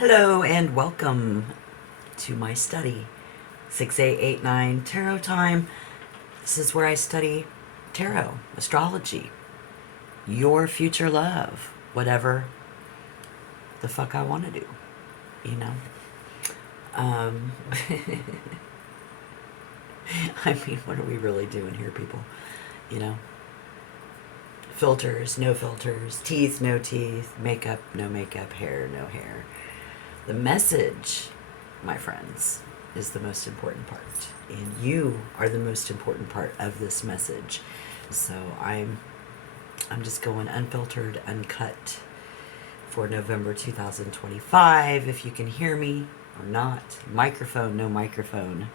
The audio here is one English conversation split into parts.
Hello and welcome to my study. 6889 Tarot Time. This is where I study tarot, astrology, your future love, whatever the fuck I want to do, you know? Um, I mean, what are we really doing here, people? You know? Filters, no filters, teeth, no teeth, makeup, no makeup, hair, no hair. The message, my friends, is the most important part. And you are the most important part of this message. So I'm just going unfiltered, uncut for November 2025. If you can hear me or not. Microphone, no microphone.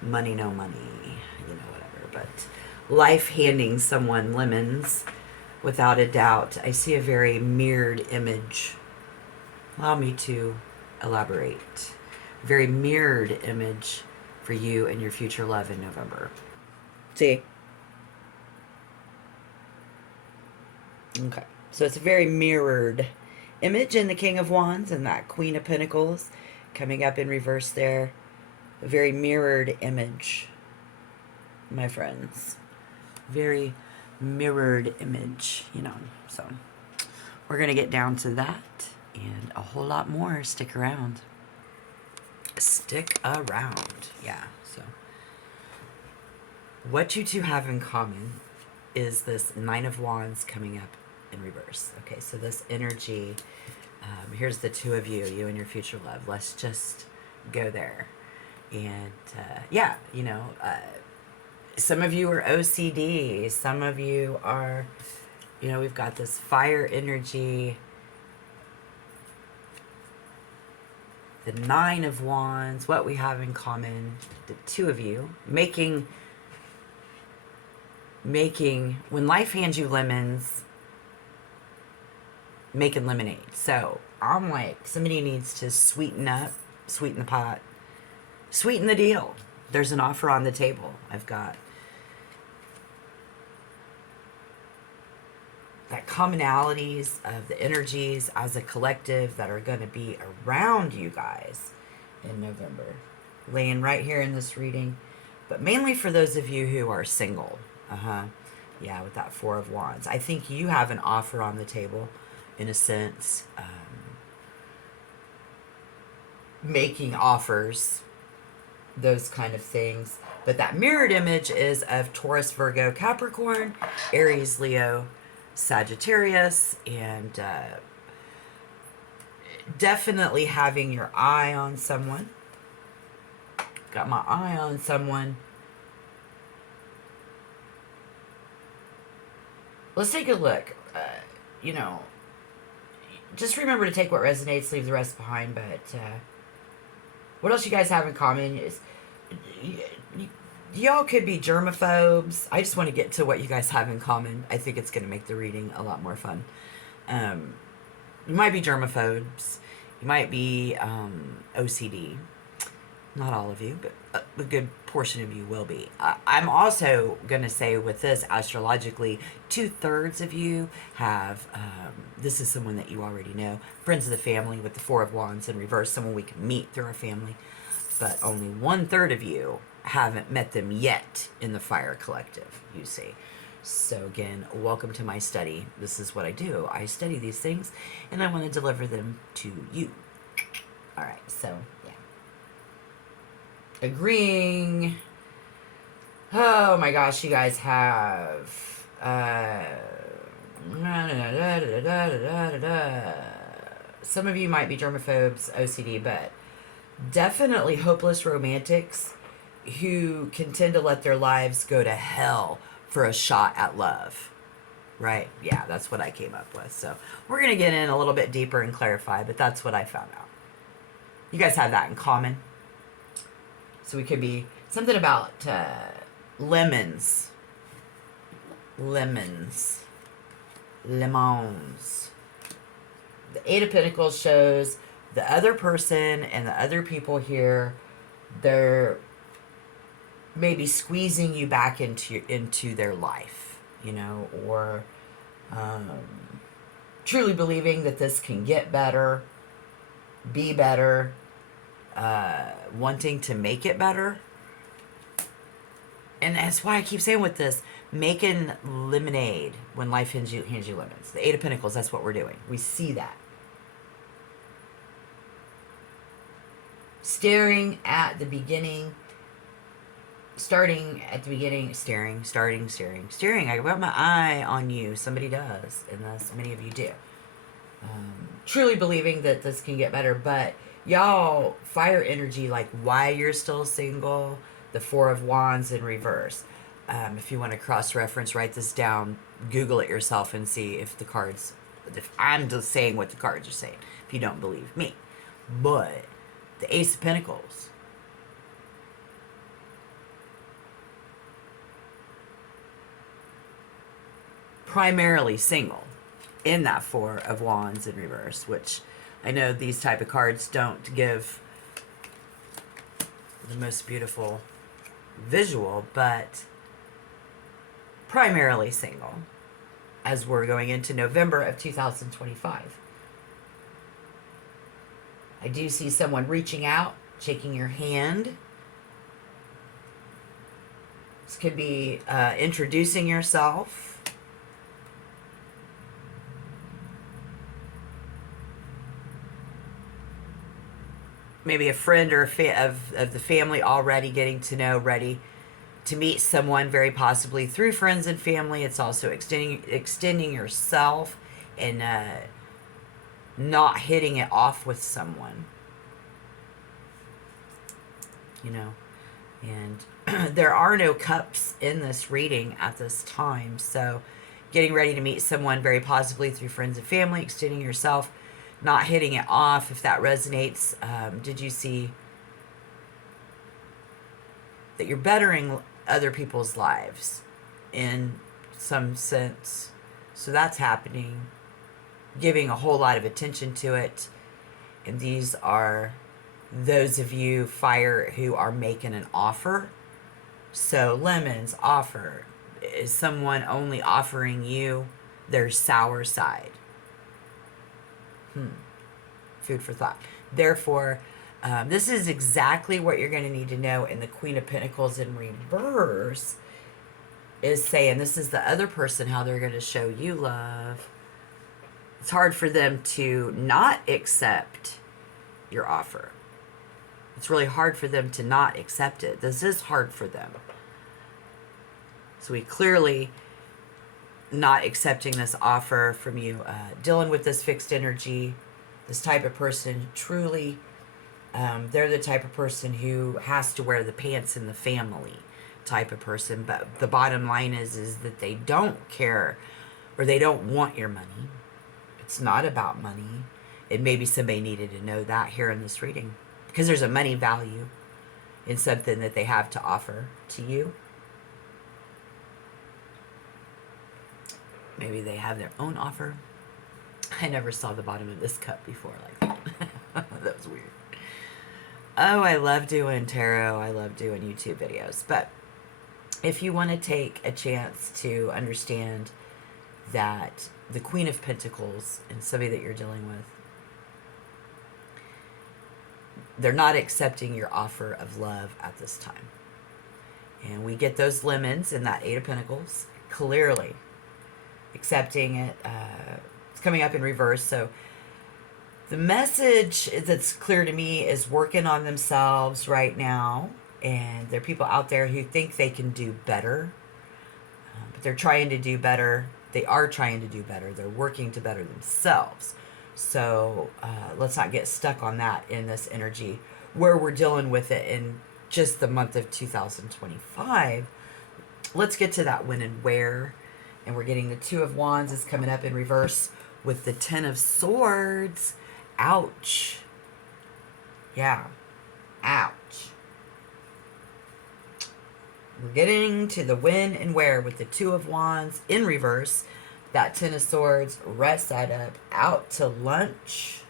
Money, no money. You know, whatever. But life handing someone lemons, without a doubt. I see a very mirrored image. Allow me to elaborate. Very mirrored image for you and your future love in November. See? Okay. So it's a very mirrored image in the King of Wands and that Queen of Pentacles coming up in reverse there. A very mirrored image, my friends. Very mirrored image, you know. So we're going to get down to that and a whole lot more. Stick around. Stick around. Yeah. So what you two have in common is this Nine of Wands coming up in reverse. Okay, so this energy, here's the two of you and your future love. Let's just go there. And yeah, you know, some of you are OCD. Some of you are, you know, we've got this fire energy. The Nine of Wands, what we have in common, the two of you, making, when life hands you lemons, making lemonade. So I'm like, somebody needs to sweeten the pot, sweeten the deal. There's an offer on the table. I've got that commonalities of the energies as a collective that are going to be around you guys in November. Laying right here in this reading. But mainly for those of you who are single. Yeah, with that Four of Wands. I think you have an offer on the table, in a sense. Making offers. Those kind of things. But that mirrored image is of Taurus, Virgo, Capricorn, Aries, Leo, Sagittarius, and definitely having your eye on someone. Got my eye on someone. Let's take a look. You know, just remember to take what resonates, leave the rest behind. But what else you guys have in common is y'all could be germaphobes. I just want to get to what you guys have in common. I think it's going to make the reading a lot more fun. You might be germaphobes. You might be OCD. Not all of you, but a good portion of you will be. I'm also going to say with this, astrologically, 2/3 of you have, this is someone that you already know, friends of the family with the Four of Wands in reverse, someone we can meet through our family. But only 1/3 of you haven't met them yet in the Fire Collective, you see. So again, welcome to my study. This is what I do. I study these things, and I want to deliver them to you. All right, so yeah. Agreeing. Oh my gosh, you guys have some of you might be germaphobes, OCD, but definitely hopeless romantics who can tend to let their lives go to hell for a shot at love. Right? Yeah, that's what I came up with. So we're going to get in a little bit deeper and clarify, but that's what I found out. You guys have that in common. So we could be something about lemons. Lemons. Lemons. The Eight of Pentacles shows the other person and the other people here, they're maybe squeezing you back into their life, you know, or truly believing that this can get better, be better, wanting to make it better. And that's why I keep saying with this, making lemonade when life hands you lemons. The Eight of Pentacles, that's what we're doing. We see that. Staring at the beginning, starting at the beginning, staring. I got my eye on you. Somebody does, and thus many of you do. Truly believing that this can get better, but y'all, fire energy, like why you're still single, the Four of Wands in reverse. If you want to cross-reference, write this down, Google it yourself and see if the cards, if I'm just saying what the cards are saying, if you don't believe me. But the Ace of Pentacles, primarily single in that Four of Wands in reverse, which I know these type of cards don't give the most beautiful visual, but primarily single as we're going into November of 2025. I do see someone reaching out, shaking your hand. This could be introducing yourself. Maybe a friend or of the family already getting to know, ready to meet someone, very possibly through friends and family. It's also extending yourself and not hitting it off with someone. You know, and there are no cups in this reading at this time. So getting ready to meet someone, very possibly through friends and family, extending yourself, not hitting it off. If that resonates, did you see that you're bettering other people's lives in some sense? So that's happening, giving a whole lot of attention to it. And these are those of you, fire, who are making an offer. So lemons, offer. Is someone only offering you their sour side? Food for thought. Therefore, this is exactly what you're going to need to know. And the Queen of Pentacles in reverse is saying this is the other person, how they're going to show you love. It's hard for them to not accept your offer. It's really hard for them to not accept it. This is hard for them. So we clearly not accepting this offer from you, dealing with this fixed energy, this type of person, truly, they're the type of person who has to wear the pants in the family type of person. But the bottom line is that they don't care, or they don't want your money. It's not about money. And maybe somebody needed to know that here in this reading, because there's a money value in something that they have to offer to you. Maybe they have their own offer. I never saw the bottom of this cup before like that. That was weird. Oh, I love doing tarot. I love doing YouTube videos. But if you want to take a chance to understand that the Queen of Pentacles and somebody that you're dealing with, they're not accepting your offer of love at this time. And we get those lemons in that Eight of Pentacles, clearly accepting it. It's coming up in reverse. So the message that's clear to me is working on themselves right now. And there are people out there who think they can do better. But they're trying to do better. They are trying to do better. They're working to better themselves. So let's not get stuck on that in this energy where we're dealing with it in just the month of 2025. Let's get to that when and where. And we're getting the Two of Wands is coming up in reverse with the Ten of Swords. Ouch. Yeah. Ouch. We're getting to the when and where with the Two of Wands in reverse. That Ten of Swords, right side up, out to lunch.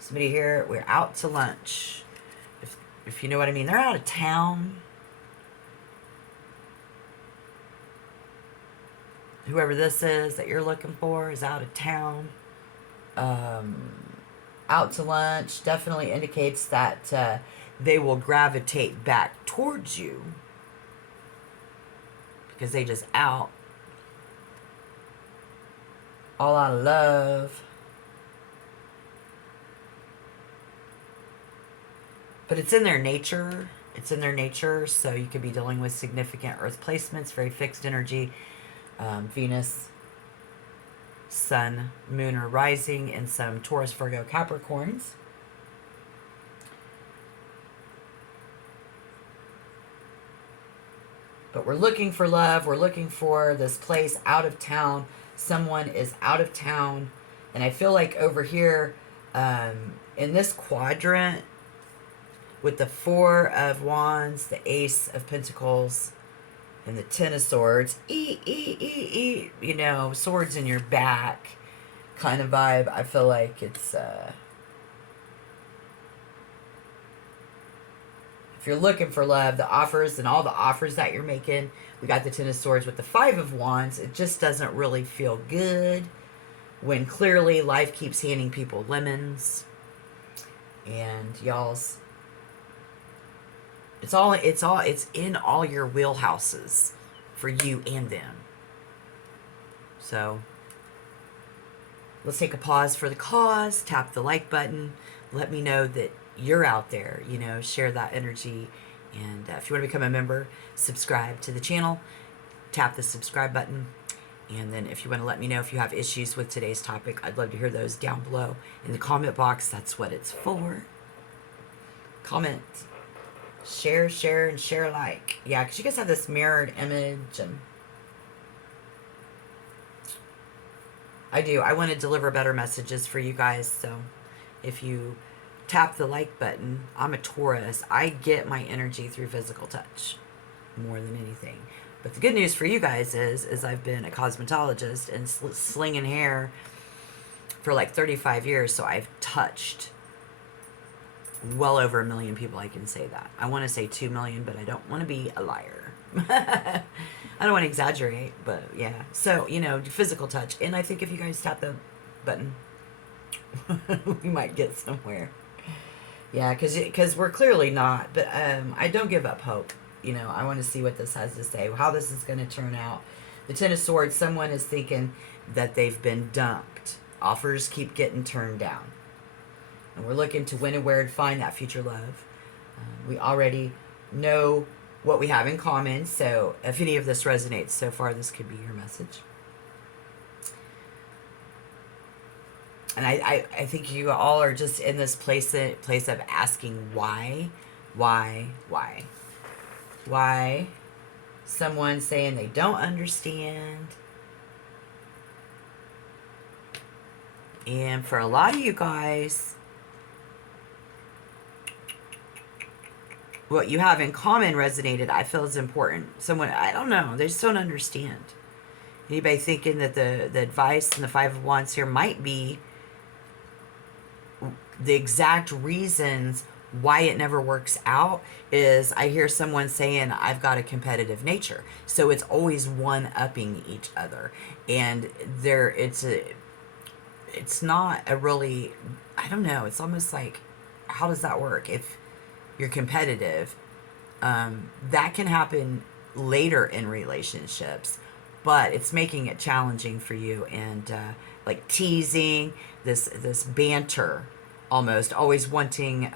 Somebody here, we're out to lunch. If you know what I mean. They're out of town. whoever this is that you're looking for is out of town. Out to lunch definitely indicates that they will gravitate back towards you because they just out all out of love. But it's in their nature. It's in their nature, so you could be dealing with significant earth placements, very fixed energy. Venus, Sun, Moon are rising, and some Taurus, Virgo, Capricorns. But we're looking for love. We're looking for this place out of town. Someone is out of town. And I feel like over here, in this quadrant, with the Four of Wands, the Ace of Pentacles, and the Ten of Swords, you know, swords in your back kind of vibe. I feel like it's, if you're looking for love, the offers and all the offers that you're making, we got the Ten of Swords with the Five of Wands. It just doesn't really feel good when clearly life keeps handing people lemons. And y'all's, it's in all your wheelhouses for you and them. So let's take a pause for the cause, tap the like button, let me know that you're out there, you know, share that energy. And if you want to become a member, subscribe to the channel, tap the subscribe button. And then if you want to let me know if you have issues with today's topic, I'd love to hear those down below in the comment box. That's what it's for. Comment, share, and share like. Yeah, because you guys have this mirrored image. And I do. I want to deliver better messages for you guys. So if you tap the like button, I'm a Taurus. I get my energy through physical touch more than anything. But the good news for you guys is I've been a cosmetologist and slinging hair for like 35 years. So I've touched well over 1 million people. I can say that. I want to say 2 million, but I don't want to be a liar. I don't want to exaggerate, but yeah. So, you know, physical touch. And I think if you guys tap the button, we might get somewhere. Yeah, because we're clearly not. But I don't give up hope. You know, I want to see what this has to say, how this is going to turn out. The Ten of Swords, someone is thinking that they've been dumped. Offers keep getting turned down. And we're looking to when and where to find that future love. We already know what we have in common. So if any of this resonates so far, this could be your message. And I think you all are just in this place of asking why. Someone saying they don't understand. And for a lot of you guys, what you have in common resonated, I feel is important. Someone, I don't know, they just don't understand. Anybody thinking that the advice and the Five of Wands here might be the exact reasons why it never works out is I hear someone saying, I've got a competitive nature. So it's always one-upping each other. And it's not a really, I don't know, it's almost like, how does that work? If you're competitive, that can happen later in relationships, but it's making it challenging for you. And like teasing, this banter, almost always wanting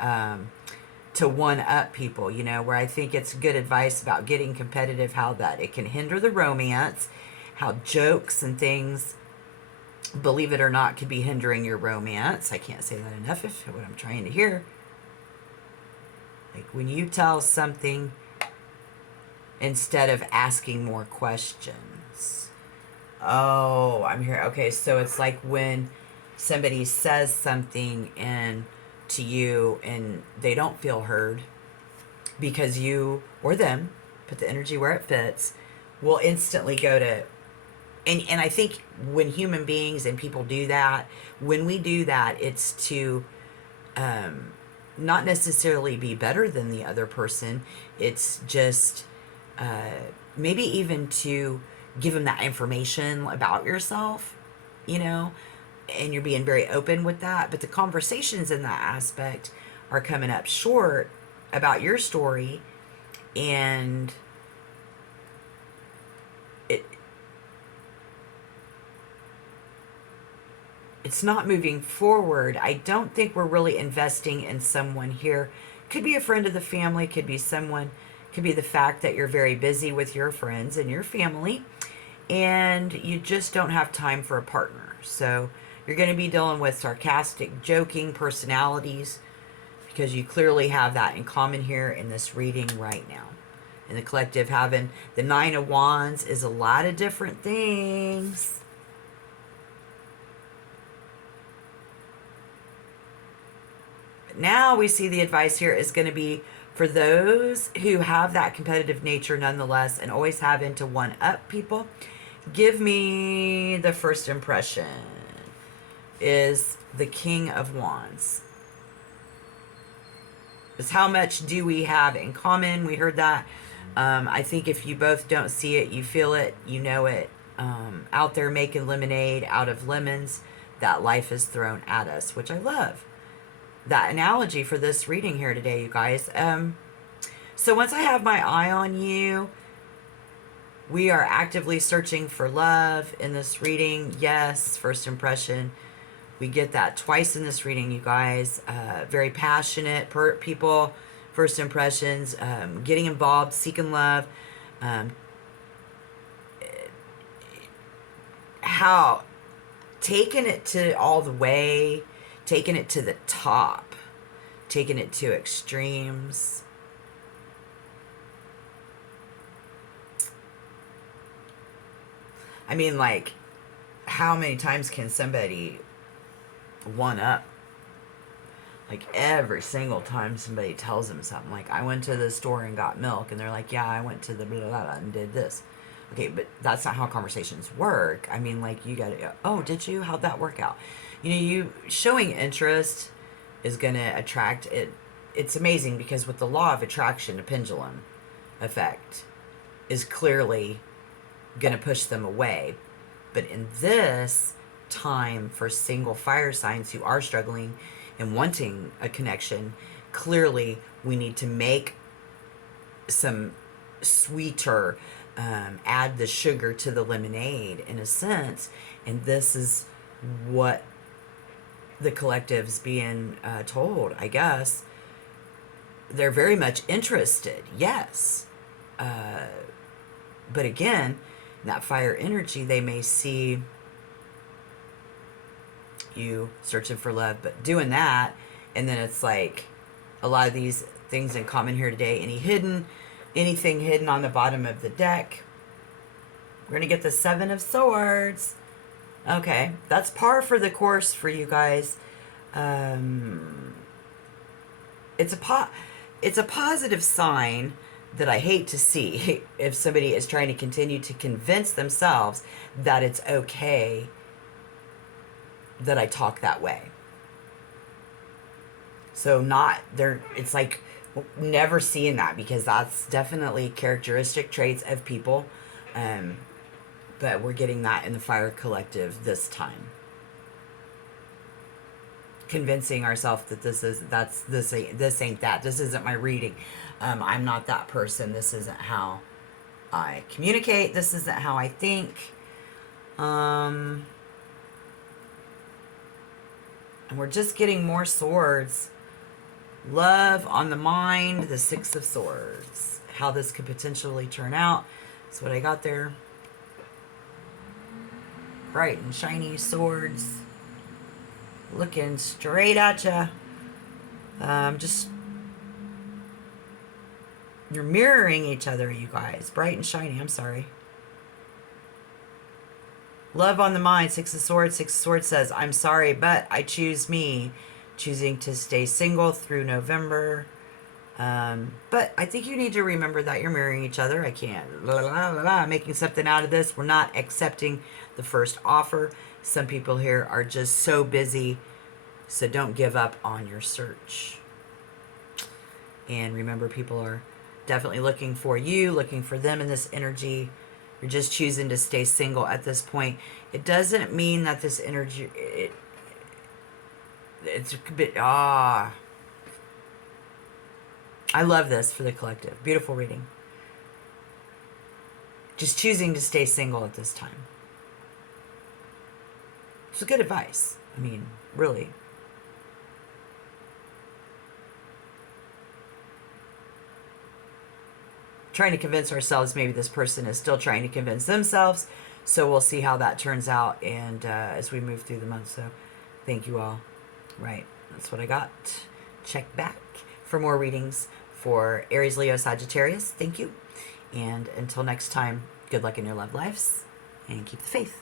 to one up people, you know, where I think it's good advice about getting competitive, how that it can hinder the romance, how jokes and things, believe it or not, could be hindering your romance. I can't say that enough if what I'm trying to hear. Like when you tell something instead of asking more questions. Oh, I'm here. Okay, so it's like when somebody says something to you and they don't feel heard because you or them put the energy where it fits, will instantly go to, and I think when human beings and people do that, when we do that, it's to not necessarily be better than the other person. It's just maybe even to give them that information about yourself, you know, and you're being very open with that. But the conversations in that aspect are coming up short about your story, and it it's not moving forward. I don't think we're really investing in someone here. Could be a friend of the family, could be someone, could be the fact that you're very busy with your friends and your family, and you just don't have time for a partner. So you're going to be dealing with sarcastic, joking personalities, because you clearly have that in common here in this reading right now. In the collective, having the Nine of Wands is a lot of different things. But now we see the advice here is going to be for those who have that competitive nature nonetheless and always having to one-up people. Give me the first impression is the King of Wands. Is how much do we have in common? We heard that. I think if you both don't see it, you feel it, you know it. Out there making lemonade out of lemons that life is thrown at us, which I love. That analogy for this reading here today, you guys. So once I have my eye on you, we are actively searching for love in this reading. Yes, first impression. We get that twice in this reading, you guys. Very passionate people, first impressions, getting involved, seeking love. How taking it to all the way, taking it to the top, taking it to extremes. I mean, like, how many times can somebody one up? Like, every single time somebody tells them something, like, I went to the store and got milk, and they're like, yeah, I went to the blah, blah, blah, and did this. Okay, but that's not how conversations work. I mean, like, you gotta go, oh, did you? How'd that work out? You know, you showing interest is gonna attract it. It's amazing because with the law of attraction, a pendulum effect is clearly gonna push them away. But in this time for single fire signs who are struggling and wanting a connection, clearly we need to make some sweeter, add the sugar to the lemonade in a sense. And this is what the collective's being told, I guess. They're very much interested, yes. But again, in that fire energy, they may see you searching for love, but doing that, and then it's like a lot of these things in common here today. Anything hidden on the bottom of the deck. We're gonna get the Seven of Swords. Okay, that's par for the course for you guys. It's a positive sign that I hate to see if somebody is trying to continue to convince themselves that it's okay that I talk that way. So it's like never seeing that, because that's definitely characteristic traits of people. But we're getting that in the fire collective this time. Convincing ourselves that this ain't that. This isn't my reading. I'm not that person. This isn't how I communicate. This isn't how I think. And we're just getting more swords. Love on the mind, the Six of Swords. How this could potentially turn out. That's what I got there. Bright and shiny swords. Looking straight at you. You're mirroring each other, you guys. Bright and shiny, I'm sorry. Love on the mind, Six of Swords. Six of Swords says, I'm sorry, but I choose me. Choosing to stay single through November. But I think you need to remember that you're mirroring each other. I can't making something out of this. We're not accepting the first offer. Some people here are just so busy. So don't give up on your search. And remember, people are definitely looking for you, looking for them in this energy. You're just choosing to stay single at this point. It doesn't mean that this energy, it's a bit, I love this for the collective. Beautiful reading. Just choosing to stay single at this time. It's good advice. I mean, really. Trying to convince ourselves, maybe this person is still trying to convince themselves. So we'll see how that turns out, and as we move through the month. So thank you all. Right, that's what I got. Check back for more readings for Aries, Leo, Sagittarius. Thank you. And until next time, good luck in your love lives, and keep the faith.